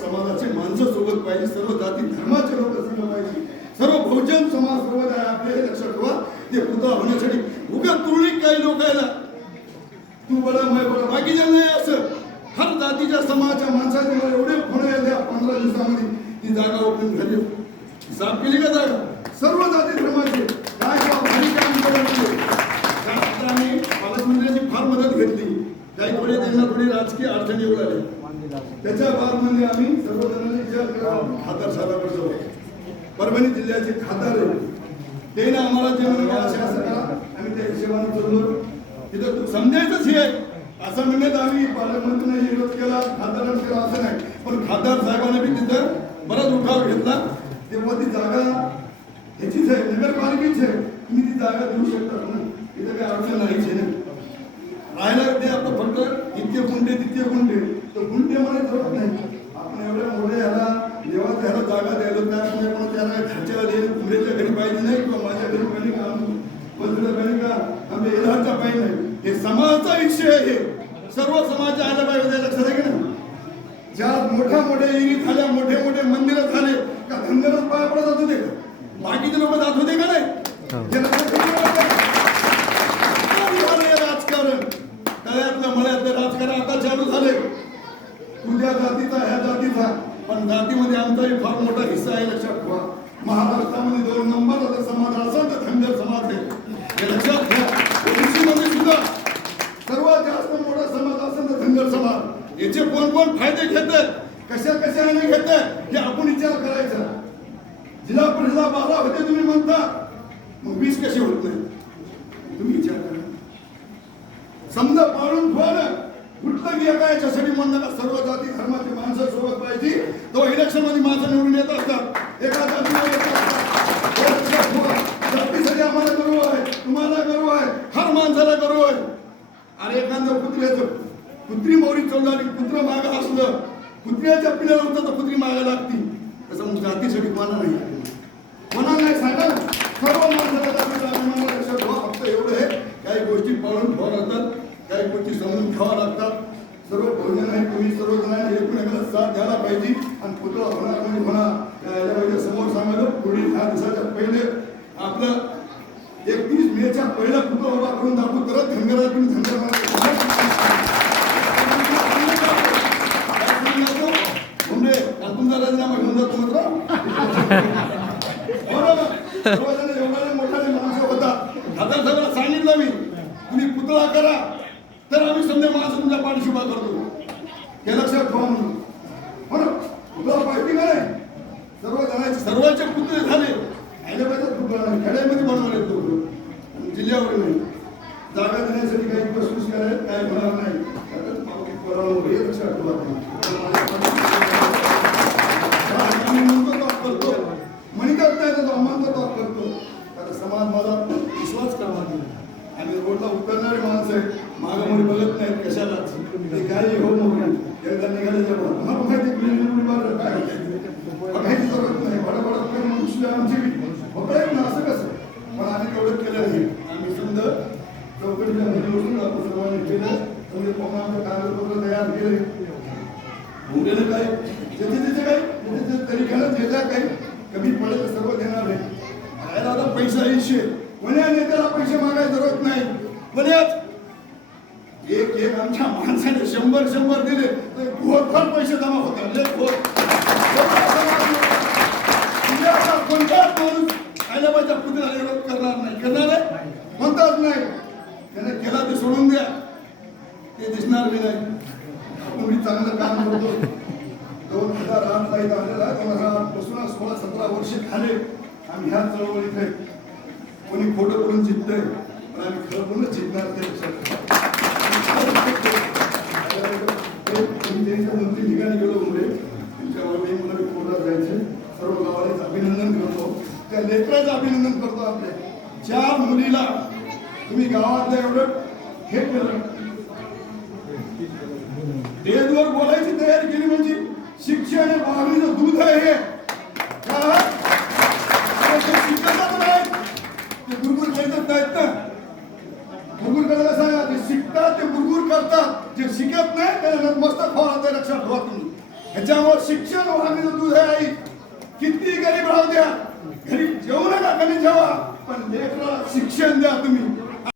समाजाचे माणसं सोबत पाहिजे सर्व जाती धर्माचे लोक संघ पाहिजे सर्व बहुजन समाज सोबत आहे आपल्या लक्षात ठेवा. ते पुतळा होण्यासाठी उगा तुरळी काही लोक तू बडा माय बडा बाकीच्या नाही असं हर जातीच्या समाजाच्या माणसाचे मला एवढे फोन आहे त्या पंधरा दिवसामध्ये. ती जागा ओपन झाली. साफ केली का जागा? सर्व जाती धर्माचे. काय भारी काम म्हणजे. आम्ही पालकमंत्र्यांची फार मदत घेतली. काही थोडे त्यांना थोडी राजकीय अडचणी येऊ लागल्या. त्याच्या बादमध्ये आम्ही सर्वजणांनी विचार केला खासदार साहेबांकडे जाऊ परभणी जिल्ह्याचे खासदार आहे ते ना आम्हाला जे म्हणाले असं करा आम्ही त्या हिशोबाने चाललो तिथं तू समजायचंच हे असं म्हणण्यात आम्ही पालकमंत्र्यांनी विरोध केला खासदारांनी केला असं नाही. पण खासदार साहेबांनी बी तिथं बराच उठाव घेतला. तेव्हा ती जागा ह्याचीच आहे नगरपालिकेची आहे. तुम्ही ती जागा देऊ शकता ना इथं काही अडचण नाहीच आहे ना. ते आपलं फक्त इतके गुंठे तितके गुंठे तर गुंठे मध्ये जमत नाही. आपण एवढ्या मोठे ह्याला जेव्हा त्याला जागा द्यायला त्यामुळे पण त्याला घरच्या द्यायला कुमरेच्या घरी पाहिजे नाही किंवा माझ्या घरी पाहिजे का? मंजुळा पाहिजे का? आम्ही एल्हारचा पाहिजे नाही. हे समाजाचा विषय आहे. सर्व समाज आला पाहिजे त्या लक्षात आहे की नाही? ज्या मोठ्या मोठ्या इरी झाल्या मोठे मोठे मंदिर झाले का धनगरच पाया पडत जात होते. का बाकीचे लोक जात होते का नाही हे लक्षात ठेवा बरं का? काय झालंय राजकारण तळ्यातलं मळ्यातलं राजकारण आता चालू झाले तुझ्या जातीचा ह्या जातीचा पण जातीमध्ये आमचाही फार मोठा हिस्सा आहे लक्षात ठेवा. महाराष्ट्रामध्ये दोन नंबरचा समाज असेल तर धनगर समाज आहे. हे लक्षात घ्या ओबीसीमध्ये सुद्धा सर्वात जास्त मोठा समाज असेल तर धनगर समाज. याचे कोण कोण फायदे घेत कशा कशाने घेत हे आपण विचार करायचा. जिल्हा परिषदा बारा होते तुम्ही म्हणता. मग वीस कसे होत नाही? तुम्ही विचार करा. समजा पाळून ठेवलं कुठलं की याच्यासाठी म्हणणं सर्व जाती धर्माची माणसं सोबत पाहिजे. तो इलेक्शनमध्ये माणसं निवडून येत असतात. एका जातीसाठी आम्हाला गर्व आहे. तुम्हाला गर्व आहे. हर माणसाला गर्व आहे. आणि एखादं कुत्र्याचं कुत्री मोरी चोरणारी कुत्र मागं असलं. कुत्र्याच्या पिल्याला होतं तर कुत्री मागा लागती. तसं मग जातीसाठी कोणा नाही कोणा नाही सांगा सर्व माणसाला जातीचा अभिमान आहे. लक्षात ठेवा फक्त एवढं आहे काही गोष्टी पाळून ठेवा लागतात काही गोष्टी समजून ठेवा लागतात सर्व भोजन आहे तुम्ही सर्वजणांनी एकूण एकाला साथ द्यायला पाहिजे आणि पुतळा होणार म्हणजे होणार. त्या याच्या पाहिजे समोर सांगायला पुढील दहा दिवसाच्या पहिले आपलं एकतीस मेच्या पहिला पुतळा उभा करून दाखवू. तरच धनगरात तुम्ही धनगर घुमरे तुमचा राजीनामा घेऊन जातो मात्र. बरोबर. सर्वजण एवढ्याने मोठाले माणसं होता खासदार साहेबांना सांगितलं मी. तुम्ही पुतळा करा. तर आम्ही समजा माणसं पाठीशी उभा करतो. हे लक्षात ठेवा म्हणून. हो ना? पुतळा पाहिजे का सर्व जणांचे सर्वांचे पुतळे झाले. हैदराबादचा पुतळा खेड्यामध्ये बनवले तो. जिल्ह्यावर नाही. जागा देण्यासाठी काही प्रश्न करायला काय होणार नाही. कारण पावती पोरांवर हे लक्षात ठेवा आम्ही म्हणतो तो करतो. म्हणतात नाही तर तो करतो. आता समाज माझा विश्वास करावा आणि रोडला उतरणारे माणसं आहे मागामुळे बघत नाहीत कशालाच ते काही हो म्हणून एकदा निघाले जेव्हा मला माहिती बिल्डिंग मारलं, काय? होतं. बघायची जरूरत नाही. बडबड करून दुसऱ्या आमची. बघायच ना असं कसं? पण आम्ही तेवढं केलं नाही आम्ही समजा चौकटीच्या मध्ये बसून आपण सर्वांनी केलं. म्हणजे आमचं कागदपत्र तयार केले. उरलेलं काय ज्याचे त्याचे काय त्याचे तरीकेनं जे ज्या काही कमी पडेल सर्व देणार आहे. राहायला आता पैसा इशे कोण्या नेत्याला पैसे मागायला जरूरत नाही. कोण्याच एक एक आमच्या माणसाने शंभर शंभर दिले तर घोरफार पैसे जमा होतात म्हणजे कोणताच माणूस हैदराबादच्या पुतळ्याला विरोध करणार नाही. करणार आहे? म्हणतात नाही. त्याने केला ते सोडून द्या. ते दिसणार बी नाही. आपण मी चांगलं काम करतो. दोन हजार आठ ला इथं आलेला दोन हजार आठपासून सोळा सतरा वर्ष झाले आम्ही ह्या चळवळीत आहे. कोणी खोटं बोलून जिंकतंय पण आम्ही खरं बोलून जिंकणार ते मंत्री ठिकाणी गेलो म्हणजे त्यांच्यावर मी मला कोर्टात जायचे. सर्व गावाला अभिनंदन करतो. त्या लेकराचं अभिनंदन करतो आपल्या ज्या मुलीला तुम्ही गावातल्या एवढं हे केलं. स्टेजवर बोलायची तयारी केली म्हणजे शिक्षण हे मागणीचं दूध आहे हे का? अरे ते शिकतच नाहीत. ते गुरगुर करतच नाहीत ना गुरगुर करायला सांगा जे शिकतात ते गुरगुर करतात जे शिकत नाही त्याला मस्त फॉल लक्षात ठेवा तुम्ही ह्याच्यामुळे शिक्षण वाहण्याचं दूध आहे आई. किती गरीब राहू द्या. घरी जेवू नका कमी जेवा. पण लेकराला शिक्षण द्या तुम्ही.